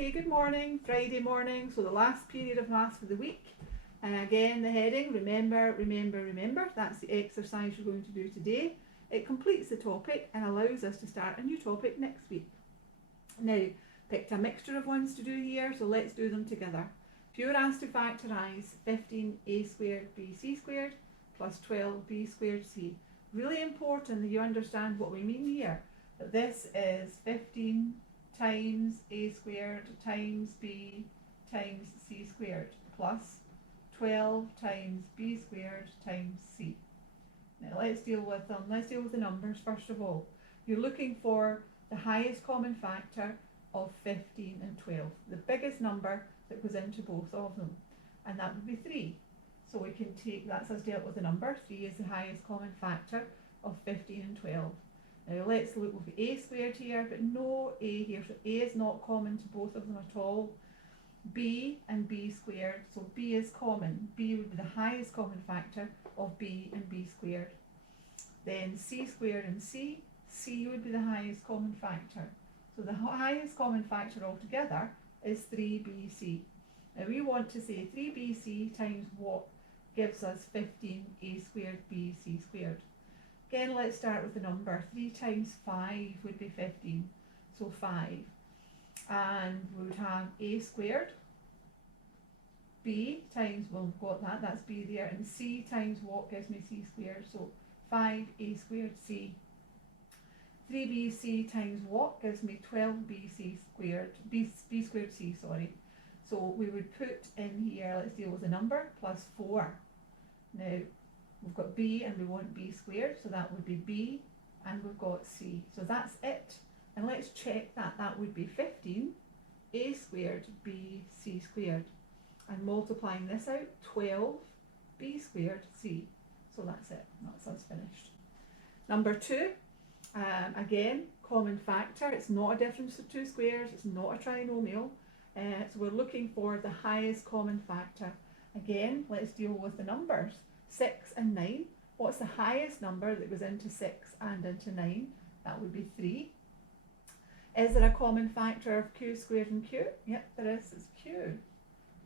Okay, good morning, Friday morning, so the last period of maths for the week. And again, the heading, remember, that's the exercise we're going to do today. It completes the topic and allows us to start a new topic next week. Now, picked a mixture of ones to do here, so let's do them together. If you were asked to factorise 15a squared bc squared plus 12b squared c, really important that you understand what we mean here. That this is 15 times a squared times b times c squared plus 12 times b squared times c. Now let's deal with them. Let's deal with the numbers first of all. You're looking for the highest common factor of 15 and 12, the biggest number that goes into both of them, and that would be 3. So we can take, that's us dealt with the number. 3 is the highest common factor of 15 and 12. Now let's look with a squared here, but no a here, so a is not common to both of them at all. B and b squared, so b is common. B would be the highest common factor of b and b squared. Then c squared and c would be the highest common factor. So the highest common factor altogether is 3bc. Now we want to say 3bc times what gives us 15a squared bc squared. Again, let's start with the number. 3 times 5 would be 15, so 5. And we would have a squared, b times, well we've got that, that's b there, and c times what gives me c squared, so 5a squared c. 3bc times what gives me 12bc squared, b squared c, sorry. So we would put in here, let's deal with the number, plus 4. Now, we've got b and we want b squared, so that would be b, and we've got c. So that's it. And let's check that. That would be 15 a squared b c squared. And multiplying this out, 12 b squared c. So that's it. That's us finished. Number 2, again, common factor. It's not a difference of 2 squares. It's not a trinomial. So we're looking for the highest common factor. Again, let's deal with the numbers. 6 and 9. What's the highest number that goes into 6 and into 9? That would be 3. Is there a common factor of q squared and q? Yep, there is. It's q.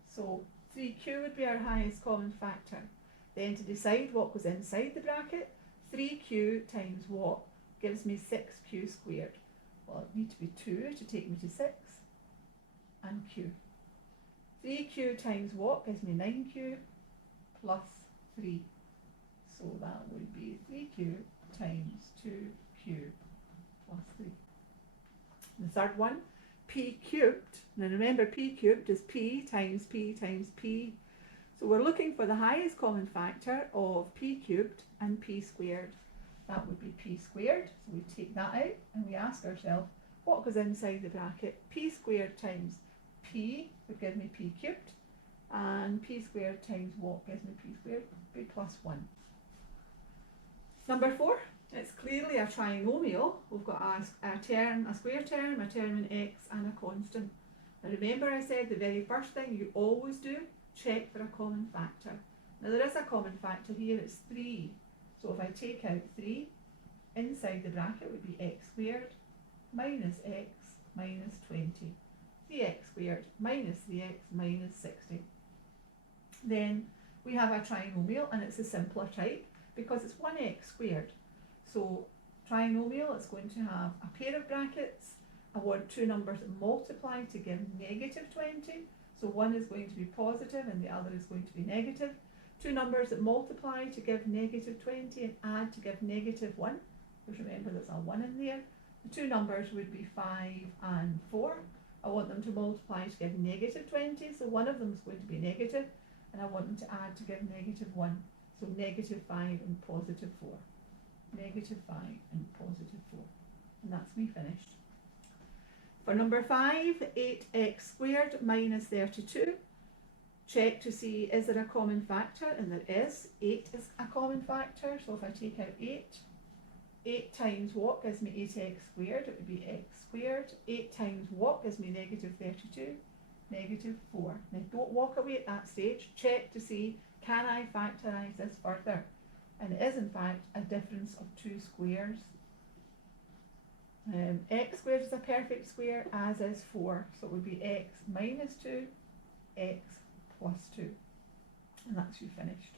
So 3q would be our highest common factor. Then to decide what goes inside the bracket, 3q times what gives me 6q squared. Well, it needs to be 2 to take me to 6, and q. 3q times what gives me 9q plus 3. So that would be 3q times 2q plus 3. The third one, p cubed. Now remember, p cubed is p times p times p. So we're looking for the highest common factor of p cubed and p squared. That would be p squared. So we take that out and we ask ourselves, what goes inside the bracket? P squared times p would give me p cubed, and p squared times what gives me p squared? Be plus 1. Number 4, it's clearly a trinomial. We've got a term, a square term, a term in x, and a constant. Now remember I said the very first thing you always do, check for a common factor. Now there is a common factor here, it's 3. So if I take out 3, inside the bracket would be x squared minus x minus 20. 3x squared minus 3x minus 60. Then we have a trinomial, and it's a simpler type because it's 1x squared. So trinomial is going to have a pair of brackets. I want two numbers that multiply to give negative 20. So one is going to be positive and the other is going to be negative. Two numbers that multiply to give negative 20 and add to give negative 1. Just remember there's a 1 in there. The two numbers would be 5 and 4. I want them to multiply to give negative 20, so one of them is going to be negative, and I want them to add to give negative 1. So negative 5 and positive 4. Negative 5 and positive 4. And that's me finished. For number 5, 8x squared minus 32. Check to see, is there a common factor? And there is. 8 is a common factor, so if I take out 8, 8 times what gives me 8x squared? It would be x squared. 8 times what gives me negative 32? Negative 4. Now don't walk away at that stage. Check to see, can I factorise this further? And it is in fact a difference of 2 squares. X squared is a perfect square, as is 4. So it would be x minus 2, x plus 2. And that's you finished.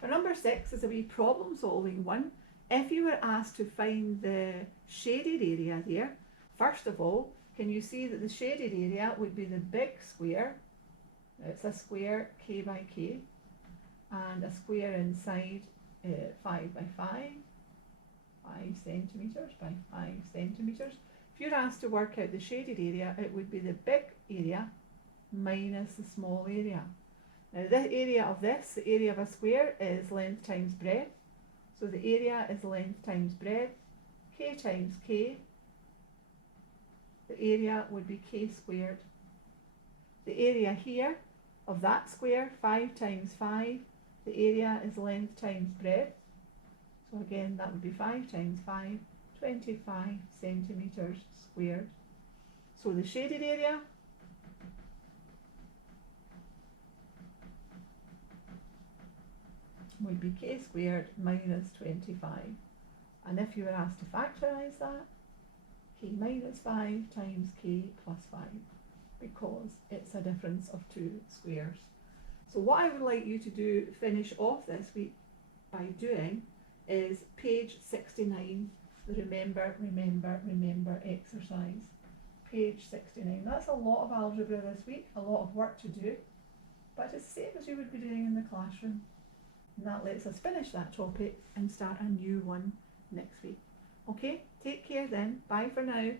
For number 6 is a wee problem solving one. If you were asked to find the shaded area there, first of all, can you see that the shaded area would be the big square? It's a square k by k, and a square inside 5 by 5, 5 centimetres by 5 centimetres. If you're asked to work out the shaded area, it would be the big area minus the small area. Now the area of this, the area of a square, is length times breadth. So the area is length times breadth, k times k. The area would be k squared. The area here of that square, 5 times 5, the area is length times breadth. So again, that would be 5 times 5, 25 centimetres squared. So the shaded area would be k squared minus 25. And if you were asked to factorise that, k minus 5 times k plus 5, because it's a difference of 2 squares. So what I would like you to do, finish off this week by doing, is page 69, the remember exercise. Page 69. That's a lot of algebra this week, a lot of work to do, but it's the same as you would be doing in the classroom. And that lets us finish that topic and start a new one next week. Okay, take care then. Bye for now.